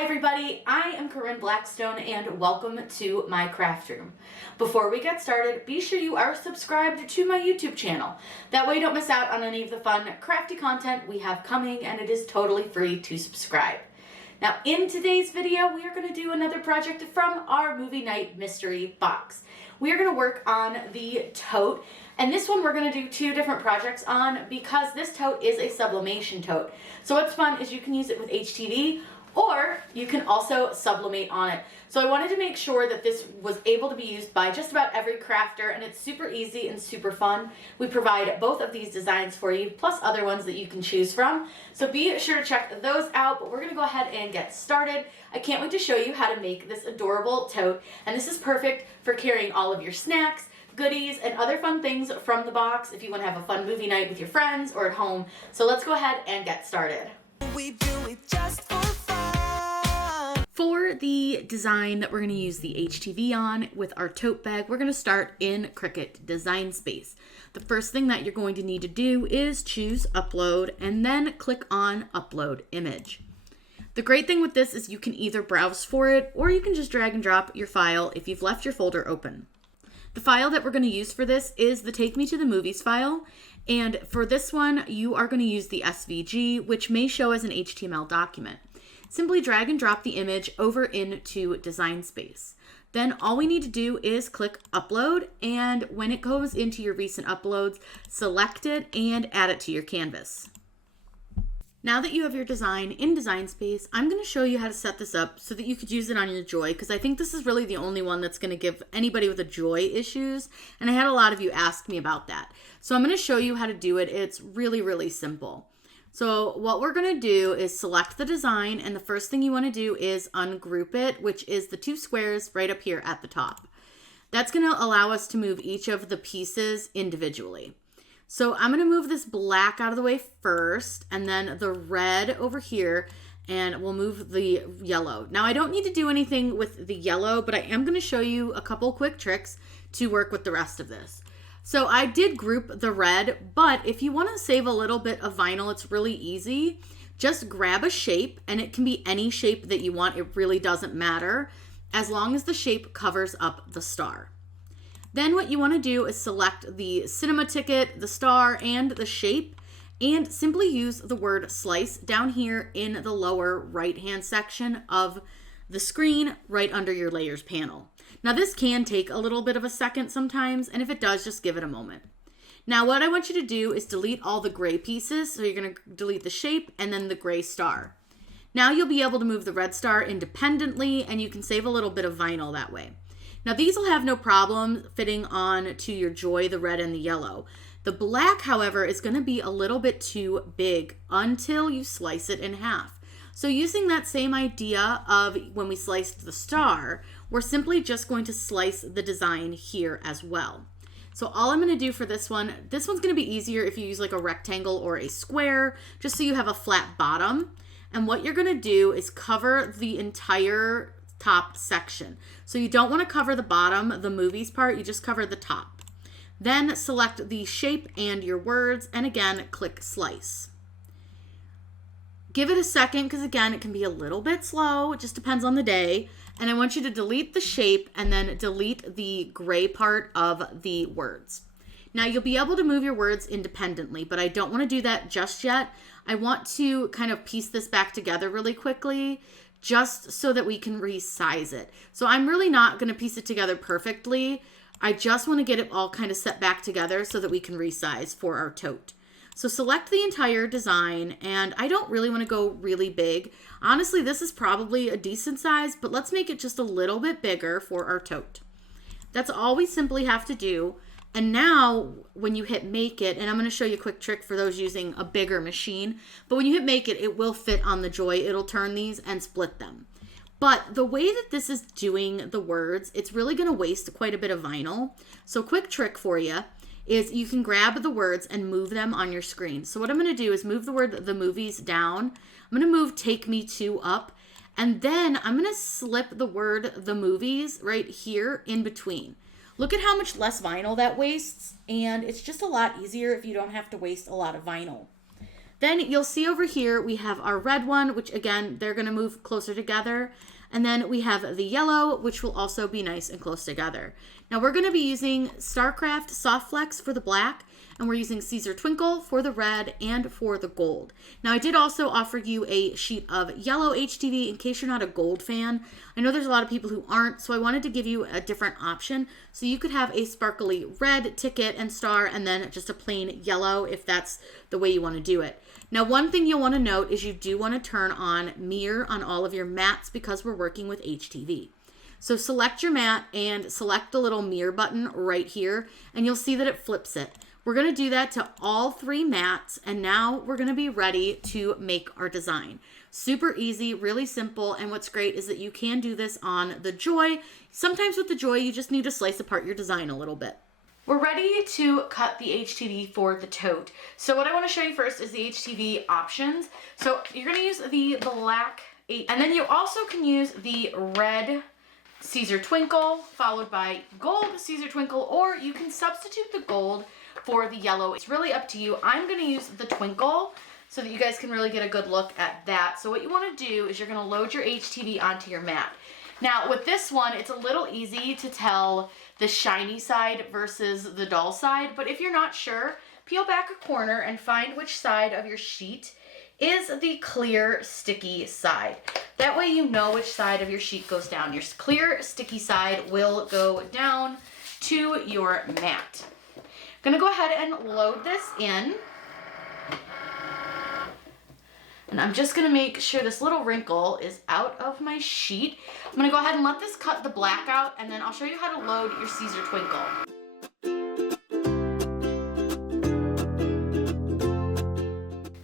Hi everybody, I am Corinne Blackstone and welcome to my craft room. Before we get started, be sure you are subscribed to my YouTube channel. That way you don't miss out on any of the fun crafty content we have coming, and it is totally free to subscribe. Now in today's video, we are going to do another project from our movie night mystery box. We are going to work on the tote, and this one we're going to do two different projects on because this tote is a sublimation tote. So what's fun is you can use it with HTV, or you can also sublimate on it. So I wanted to make sure that this was able to be used by just about every crafter, and it's super easy and super fun. We provide both of these designs for you, plus other ones that you can choose from. So be sure to check those out, but we're gonna go ahead and get started. I can't wait to show you how to make this adorable tote, and this is perfect for carrying all of your snacks, goodies, and other fun things from the box if you wanna have a fun movie night with your friends or at home. So let's go ahead and get started. We do it just for fun. For the design that we're going to use the HTV on with our tote bag, we're going to start in Cricut Design Space. The first thing that you're going to need to do is choose Upload and then click on Upload Image. The great thing with this is you can either browse for it or you can just drag and drop your file if you've left your folder open. The file that we're going to use for this is the Take Me to the Movies file, and for this one you are going to use the SVG, which may show as an HTML document. Simply drag and drop the image over into Design Space. Then all we need to do is click Upload, and when it goes into your recent uploads, select it and add it to your canvas. Now that you have your design in Design Space, I'm going to show you how to set this up so that you could use it on your Joy, because I think this is really the only one that's going to give anybody with a Joy issues, and I had a lot of you ask me about that. So I'm going to show you how to do it. It's really, really simple. So what we're going to do is select the design, and the first thing you want to do is ungroup it, which is the two squares right up here at the top. That's going to allow us to move each of the pieces individually. So I'm going to move this black out of the way first, and then the red over here, and we'll move the yellow. Now I don't need to do anything with the yellow, but I am going to show you a couple quick tricks to work with the rest of this. So I did group the red, but if you want to save a little bit of vinyl, it's really easy. Just grab a shape, and it can be any shape that you want. It really doesn't matter, as long as the shape covers up the star. Then what you want to do is select the cinema ticket, the star, and the shape, and simply use the word slice down here in the lower right-hand section of the screen right under your layers panel. Now this can take a little bit of a second sometimes, and if it does, just give it a moment. Now what I want you to do is delete all the gray pieces. So you're going to delete the shape and then the gray star. Now you'll be able to move the red star independently, and you can save a little bit of vinyl that way. Now these will have no problem fitting on to your Joy, the red and the yellow. The black, however, is going to be a little bit too big until you slice it in half. So using that same idea of when we sliced the star, we're simply just going to slice the design here as well. So all I'm going to do for this one's going to be easier if you use like a rectangle or a square, just so you have a flat bottom. And what you're going to do is cover the entire top section. So you don't want to cover the bottom, the movies part, you just cover the top. Then select the shape and your words, and again, click slice. Give it a second, because again, it can be a little bit slow. It just depends on the day. And I want you to delete the shape and then delete the gray part of the words. Now you'll be able to move your words independently, but I don't want to do that just yet. I want to kind of piece this back together really quickly, just so that we can resize it. So I'm really not going to piece it together perfectly. I just want to get it all kind of set back together so that we can resize for our tote. So select the entire design, and I don't really want to go really big. Honestly, this is probably a decent size, but let's make it just a little bit bigger for our tote. That's all we simply have to do. And now when you hit make it, and I'm going to show you a quick trick for those using a bigger machine, but when you hit make it, it will fit on the Joy. It'll turn these and split them. But the way that this is doing the words, it's really going to waste quite a bit of vinyl. So quick trick for you is you can grab the words and move them on your screen. So what I'm going to do is move the word the movies down. I'm going to move Take Me To up, and then I'm going to slip the word the movies right here in between. Look at how much less vinyl that wastes, and it's just a lot easier if you don't have to waste a lot of vinyl. Then you'll see over here we have our red one, which again, they're gonna move closer together. And then we have the yellow, which will also be nice and close together. Now we're gonna be using Starcraft Soft Flex for the black, and we're using Caesar Twinkle for the red and for the gold. Now I did also offer you a sheet of yellow HTV in case you're not a gold fan. I know there's a lot of people who aren't, so I wanted to give you a different option. So you could have a sparkly red ticket and star and then just a plain yellow if that's the way you want to do it. Now, one thing you'll want to note is you do want to turn on mirror on all of your mats because we're working with HTV. So select your mat and select the little mirror button right here, and you'll see that it flips it. We're going to do that to all 3 mats, and now we're going to be ready to make our design. Super easy, really simple, and what's great is that you can do this on the Joy. Sometimes with the Joy, you just need to slice apart your design a little bit. We're ready to cut the HTV for the tote. So what I want to show you first is the HTV options. So you're going to use the black, and then you also can use the red Caesar Twinkle, followed by gold Caesar Twinkle, or you can substitute the gold for the yellow. It's really up to you. I'm going to use the Twinkle so that you guys can really get a good look at that. So what you want to do is you're going to load your HTV onto your mat. Now with this one, it's a little easy to tell the shiny side versus the dull side, but if you're not sure, peel back a corner and find which side of your sheet is the clear sticky side. That way you know which side of your sheet goes down. Your clear sticky side will go down to your mat. I'm gonna go ahead and load this in. And I'm just gonna make sure this little wrinkle is out of my sheet. I'm gonna go ahead and let this cut the black out, and then I'll show you how to load your Caesar Twinkle.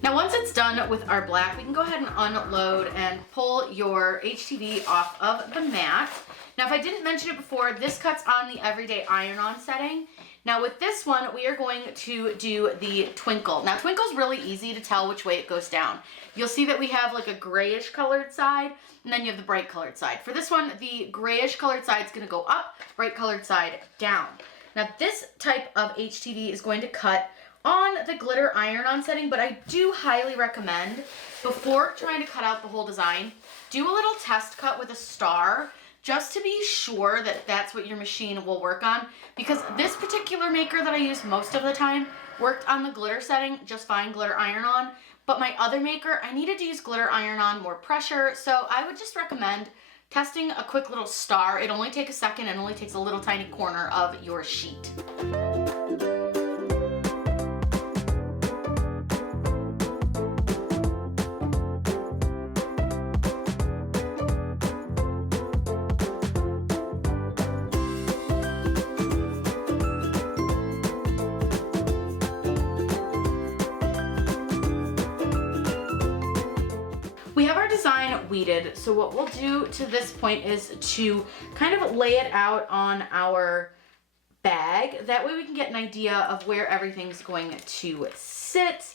Now once it's done with our black, we can go ahead and unload and pull your HTV off of the mat. Now if I didn't mention it before, this cuts on the everyday iron-on setting. Now with this one, we are going to do the Twinkle. Now Twinkle's really easy to tell which way it goes down. You'll see that we have like a grayish colored side, and then you have the bright colored side. For this one, the grayish colored side is gonna go up, bright colored side down. Now this type of HTV is going to cut on the glitter iron-on setting, but I do highly recommend, before trying to cut out the whole design, do a little test cut with a star, just to be sure that that's what your machine will work on, because this particular maker that I use most of the time worked on the glitter setting just fine, glitter iron-on, but my other maker, I needed to use glitter iron-on, more pressure, so I would just recommend testing a quick little star. It only takes a second and only takes a little tiny corner of your sheet. We have our design weeded, so what we'll do to this point is to kind of lay it out on our bag. That way we can get an idea of where everything's going to sit.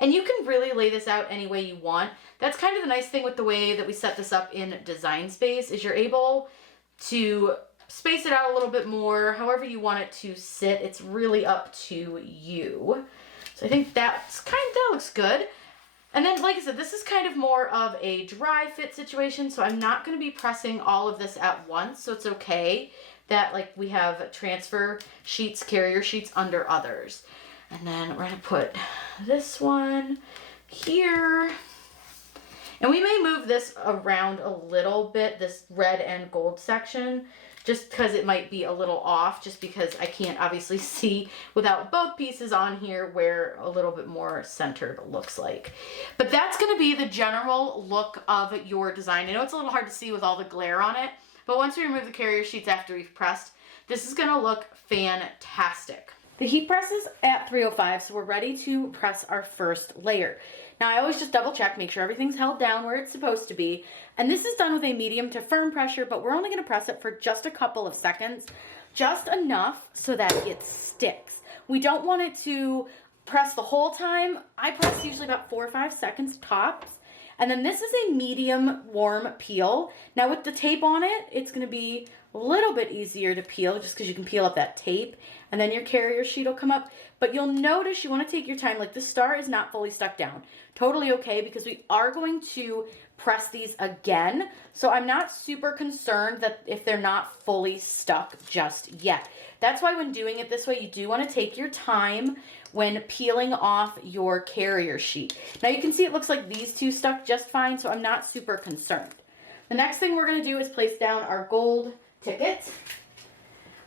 And you can really lay this out any way you want. That's kind of the nice thing with the way that we set this up in Design Space, is you're able to space it out a little bit more, however you want it to sit. It's really up to you. So I think that looks good. And then, like I said, this is kind of more of a dry fit situation, so I'm not going to be pressing all of this at once, so it's okay that like we have transfer sheets, carrier sheets under others. And then we're going to put this one here. And we may move this around a little bit, this red and gold section, just because it might be a little off, just because I can't obviously see without both pieces on here where a little bit more centered looks like. But that's going to be the general look of your design. I know it's a little hard to see with all the glare on it, but once we remove the carrier sheets after we've pressed, this is going to look fantastic. The heat press is at 305, so we're ready to press our first layer. Now I always just double check, make sure everything's held down where it's supposed to be. And this is done with a medium to firm pressure, but we're only gonna press it for just a couple of seconds, just enough so that it sticks. We don't want it to press the whole time. I press usually about 4 or 5 seconds tops. And then this is a medium warm peel. Now with the tape on it, it's gonna be a little bit easier to peel just because you can peel up that tape, and then your carrier sheet will come up. But you'll notice you want to take your time. Like, the star is not fully stuck down. Totally okay, because we are going to press these again. So I'm not super concerned that if they're not fully stuck just yet. That's why when doing it this way, you do want to take your time when peeling off your carrier sheet. Now you can see it looks like these two stuck just fine, so I'm not super concerned. The next thing we're going to do is place down our gold ticket.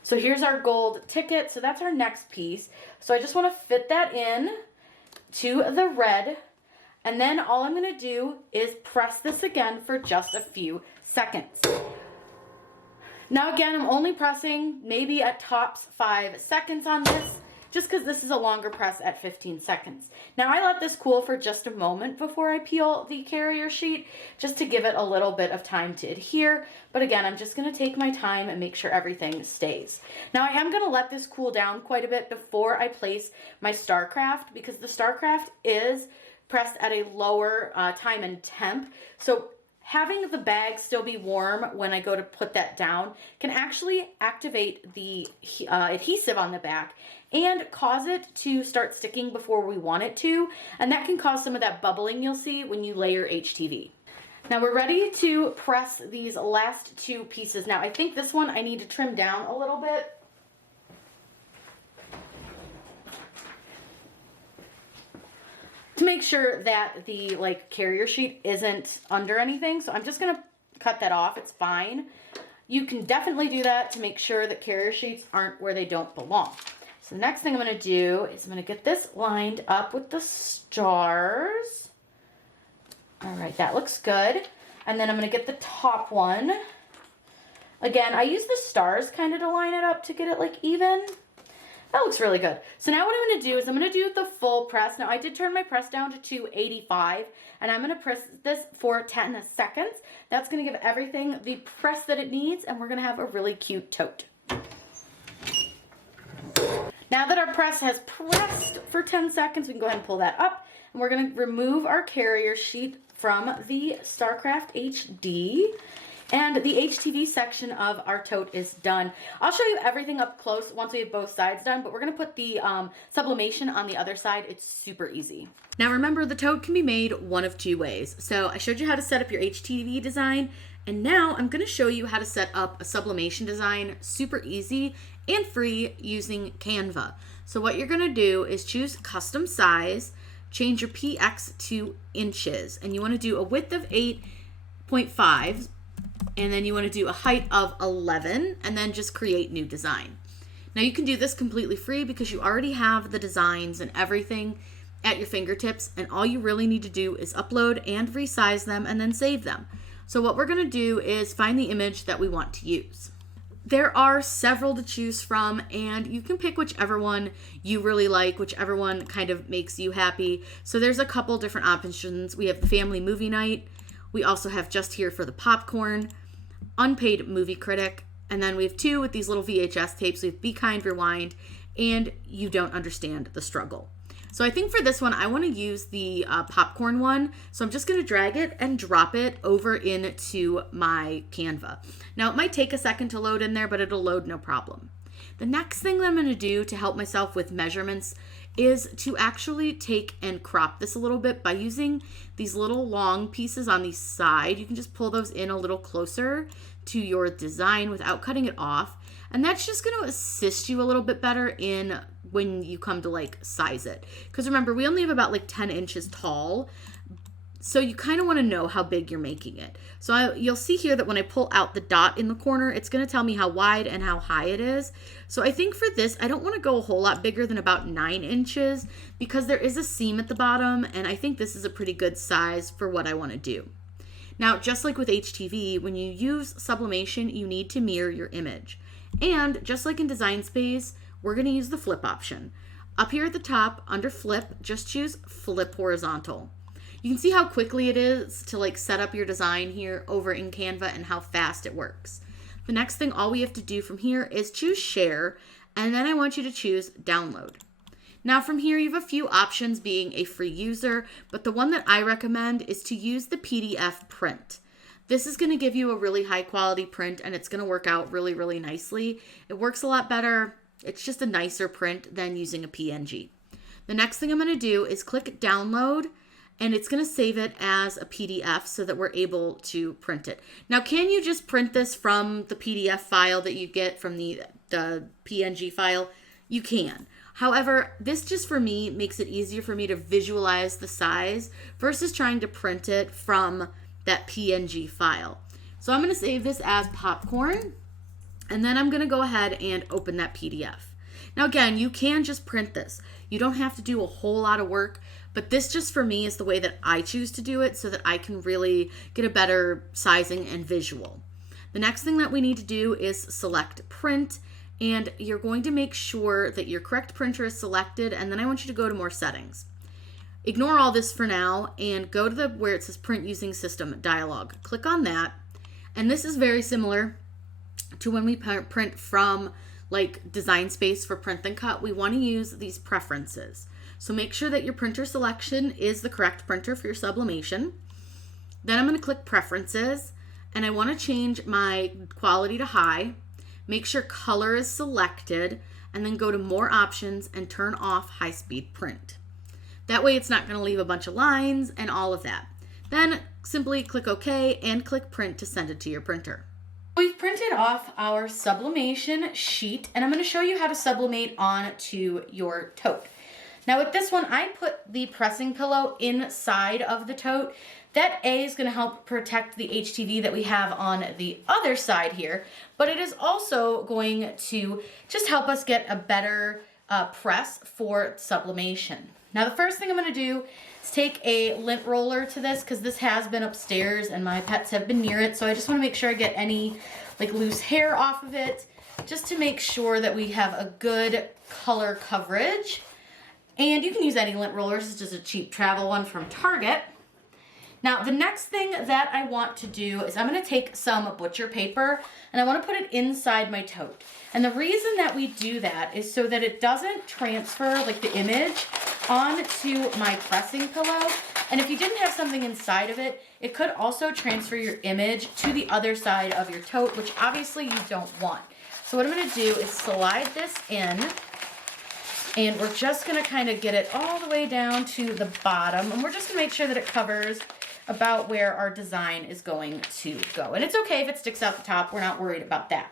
So here's our gold ticket. So that's our next piece. So I just want to fit that in to the red. And then all I'm going to do is press this again for just a few seconds. Now again, I'm only pressing maybe at tops 5 seconds on this, just because this is a longer press at 15 seconds. Now I let this cool for just a moment before I peel the carrier sheet, just to give it a little bit of time to adhere. But again, I'm just gonna take my time and make sure everything stays. Now I am gonna let this cool down quite a bit before I place my StarCraft, because the StarCraft is pressed at a lower time and temp. So having the bag still be warm when I go to put that down can actually activate the adhesive on the back and cause it to start sticking before we want it to. And that can cause some of that bubbling you'll see when you layer HTV. Now we're ready to press these last two pieces. Now I think this one I need to trim down a little bit. To make sure that the carrier sheet isn't under anything. So I'm just gonna cut that off, it's fine. You can definitely do that to make sure that carrier sheets aren't where they don't belong. So the next thing I'm gonna do is I'm gonna get this lined up with the stars. All right, that looks good. And then I'm gonna get the top one. Again, I use the stars kind of to line it up to get it even. That looks really good. So now what I'm going to do is I'm going to do the full press. Now I did turn my press down to 285, and I'm going to press this for 10 seconds. That's going to give everything the press that it needs, and we're going to have a really cute tote. Now that our press has pressed for 10 seconds, we can go ahead and pull that up, and we're going to remove our carrier sheet from the StarCraft HD. And the HTV section of our tote is done. I'll show you everything up close once we have both sides done, but we're gonna put the sublimation on the other side. It's super easy. Now remember, the tote can be made one of two ways. So I showed you how to set up your HTV design, and now I'm gonna show you how to set up a sublimation design super easy and free using Canva. So what you're gonna do is choose custom size, change your PX to inches, and you wanna do a width of 8.5, and then you want to do a height of 11, and then just create new design. Now you can do this completely free because you already have the designs and everything at your fingertips, and all you really need to do is upload and resize them and then save them. So what we're going to do is find the image that we want to use. There are several to choose from, and you can pick whichever one you really like, whichever one kind of makes you happy. So there's a couple different options. We have the family movie night. We also have just here for the popcorn, unpaid movie critic, and then we have two with these little VHS tapes. We have Be Kind, Rewind, and You Don't Understand the Struggle. So I think for this one, I want to use the popcorn one. So I'm just going to drag it and drop it over into my Canva. Now it might take a second to load in there, but it'll load no problem. The next thing that I'm going to do to help myself with measurements is to actually take and crop this a little bit by using these little long pieces on the side. You can just pull those in a little closer to your design without cutting it off. And that's just going to assist you a little bit better in when you come to size it. Because remember, we only have about 10 inches tall. So you kind of want to know how big you're making it. So you'll see here that when I pull out the dot in the corner, it's going to tell me how wide and how high it is. So I think for this, I don't want to go a whole lot bigger than about 9 inches because there is a seam at the bottom, and I think this is a pretty good size for what I want to do. Now, just like with HTV, when you use sublimation, you need to mirror your image. And just like in Design Space, we're going to use the flip option. Up here at the top, under flip, just choose flip horizontal. You can see how quickly it is to set up your design here over in Canva and how fast it works. The next thing, all we have to do from here is choose share, and then I want you to choose download. Now from here, you have a few options being a free user, but the one that I recommend is to use the PDF print. This is going to give you a really high quality print and it's going to work out really, really nicely. It works a lot better. It's just a nicer print than using a PNG. The next thing I'm going to do is click download and it's going to save it as a PDF so that we're able to print it. Now, can you just print this from the PDF file that you get from the PNG file? You can. However, this just for me makes it easier for me to visualize the size versus trying to print it from that PNG file. So I'm going to save this as popcorn and then I'm going to go ahead and open that PDF. Now again, you can just print this. You don't have to do a whole lot of work, but this just for me is the way that I choose to do it so that I can really get a better sizing and visual. The next thing that we need to do is select print, and you're going to make sure that your correct printer is selected, and then I want you to go to more settings. Ignore all this for now and go to where it says print using system dialog. Click on that, and this is very similar to when we print from like Design Space for print and cut. We want to use these preferences. So make sure that your printer selection is the correct printer for your sublimation. Then I'm going to click preferences and I want to change my quality to high. Make sure color is selected and then go to more options and turn off high speed print. That way it's not going to leave a bunch of lines and all of that. Then simply click OK and click print to send it to your printer. We've printed off our sublimation sheet and I'm going to show you how to sublimate onto your tote. Now with this one, I put the pressing pillow inside of the tote. That A is going to help protect the HTV that we have on the other side here, but it is also going to just help us get a better press for sublimation. Now the first thing I'm going to do is take a lint roller to this because this has been upstairs and my pets have been near it, so I just want to make sure I get any like loose hair off of it just to make sure that we have a good color coverage. And you can use any lint rollers. It's just a cheap travel one from Target. Now the next thing that I want to do is I'm going to take some butcher paper and I want to put it inside my tote. And the reason that we do that is so that it doesn't transfer like the image onto my pressing pillow. And if you didn't have something inside of it, it could also transfer your image to the other side of your tote, which obviously you don't want. So what I'm going to do is slide this in. And we're just going to kind of get it all the way down to the bottom. And we're just going to make sure that it covers about where our design is going to go. And it's okay if it sticks out the top. We're not worried about that.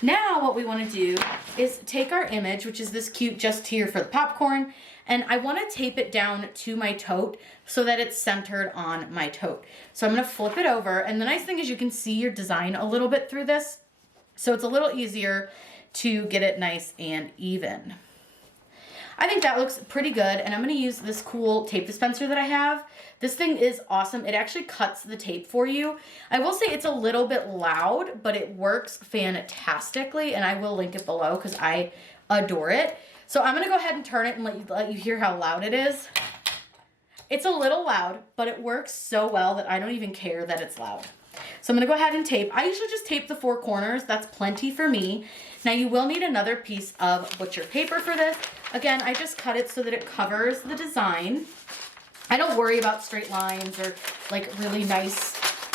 Now what we want to do is take our image, which is this cute just here for the popcorn, and I want to tape it down to my tote so that it's centered on my tote. So I'm going to flip it over. And the nice thing is you can see your design a little bit through this. So it's a little easier to get it nice and even. I think that looks pretty good, and I'm going to use this cool tape dispenser that I have. This thing is awesome. It actually cuts the tape for you. I will say it's a little bit loud, but it works fantastically, and I will link it below because I adore it. So I'm going to go ahead and turn it and let you hear how loud it is. It's a little loud, but it works so well that I don't even care that it's loud. So I'm going to go ahead and tape. I usually just tape the four corners. That's plenty for me. Now you will need another piece of butcher paper for this. Again, I just cut it so that it covers the design. I don't worry about straight lines or like really nice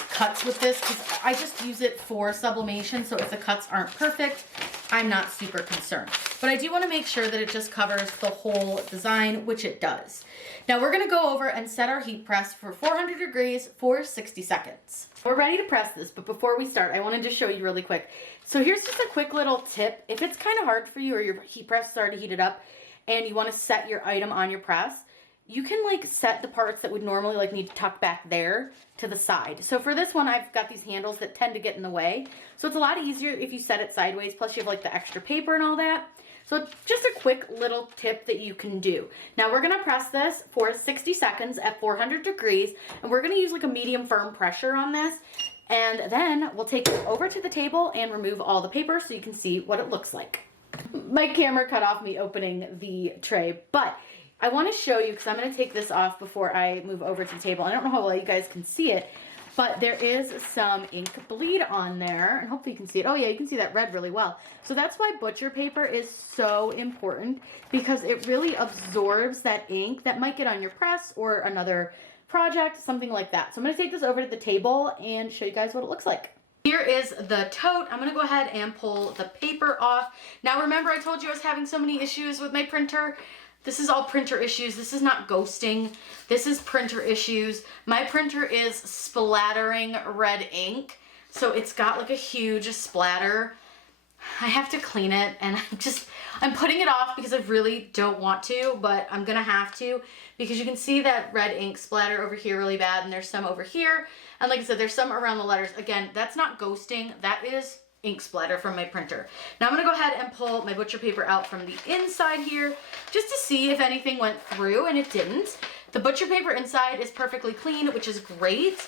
cuts with this because I just use it for sublimation. So if the cuts aren't perfect, I'm not super concerned. But I do want to make sure that it just covers the whole design, which it does. Now we're going to go over and set our heat press for 400 degrees for 60 seconds. We're ready to press this, but before we start, I wanted to show you really quick. So here's just a quick little tip. If it's kind of hard for you or your heat press is already heated up and you want to set your item on your press, you can like set the parts that would normally like need to tuck back there to the side. So for this one, I've got these handles that tend to get in the way. So it's a lot easier if you set it sideways, plus you have like the extra paper and all that. So just a quick little tip that you can do. Now we're gonna press this for 60 seconds at 400 degrees, and we're gonna use like a medium firm pressure on this. And then we'll take it over to the table and remove all the paper so you can see what it looks like. My camera cut off me opening the tray, but I want to show you because I'm going to take this off before I move over to the table. I don't know how well you guys can see it, but there is some ink bleed on there, and hopefully you can see it. Oh yeah, you can see that red really well. So that's why butcher paper is so important, because it really absorbs that ink that might get on your press or another project, something like that. So I'm gonna take this over to the table and show you guys what it looks like. Here is the tote. I'm gonna go ahead and pull the paper off. Now remember, I told you I was having so many issues with my printer. This is all printer issues. This is not ghosting. This is printer issues. My printer is splattering red ink, so it's got like a huge splatter. I have to clean it, and I'm putting it off because I really don't want to, but I'm gonna have to, because you can see that red ink splatter over here really bad, and there's some over here. And like I said, there's some around the letters. Again, that's not ghosting. That is ink splatter from my printer. Now I'm gonna go ahead and pull my butcher paper out from the inside here just to see if anything went through, and it didn't. The butcher paper inside is perfectly clean, which is great.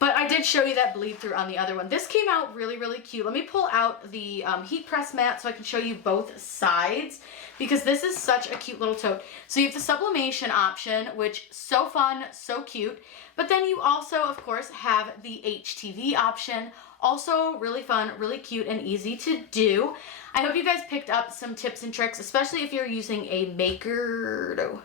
But I did show you that bleed through on the other one. This came out really, really cute. Let me pull out the heat press mat so I can show you both sides, because this is such a cute little tote. So you have the sublimation option, which so fun, so cute. But then you also, of course, have the HTV option. Also really fun, really cute, and easy to do. I hope you guys picked up some tips and tricks, especially if you're using a maker.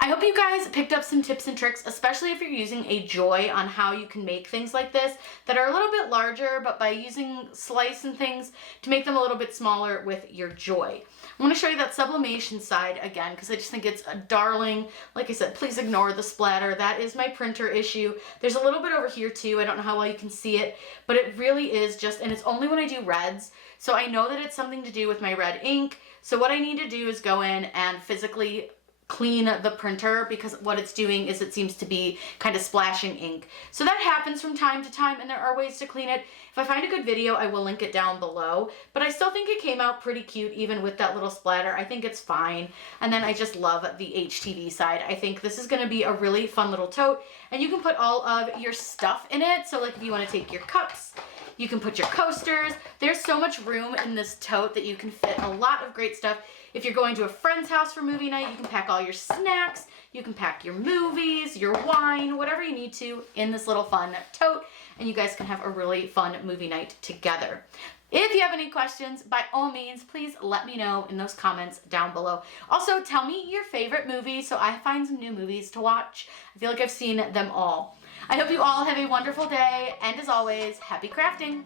I hope you guys picked up some tips and tricks, especially if you're using a Joy, on how you can make things like this that are a little bit larger, but by using slice and things to make them a little bit smaller with your Joy. I want to show you that sublimation side again, because I just think it's a darling. Like I said, please ignore the splatter. That is my printer issue. There's a little bit over here too. I don't know how well you can see it, but it really is just, and it's only when I do reds. So I know that it's something to do with my red ink. So what I need to do is go in and physically clean the printer, because what it's doing is it seems to be kind of splashing ink. So that happens from time to time, and there are ways to clean it. If I find a good video, I will link it down below, but I still think it came out pretty cute even with that little splatter. I think it's fine. And then I just love the HTV side. I think this is going to be a really fun little tote, and you can put all of your stuff in it. So like if you want to take your cups, you can put your coasters. There's so much room in this tote that you can fit a lot of great stuff. If you're going to a friend's house for movie night, you can pack all your snacks, you can pack your movies, your wine, whatever you need to in this little fun tote, and you guys can have a really fun movie night together. If you have any questions, by all means, please let me know in those comments down below. Also, tell me your favorite movie so I find some new movies to watch. I feel like I've seen them all. I hope you all have a wonderful day, and as always, happy crafting!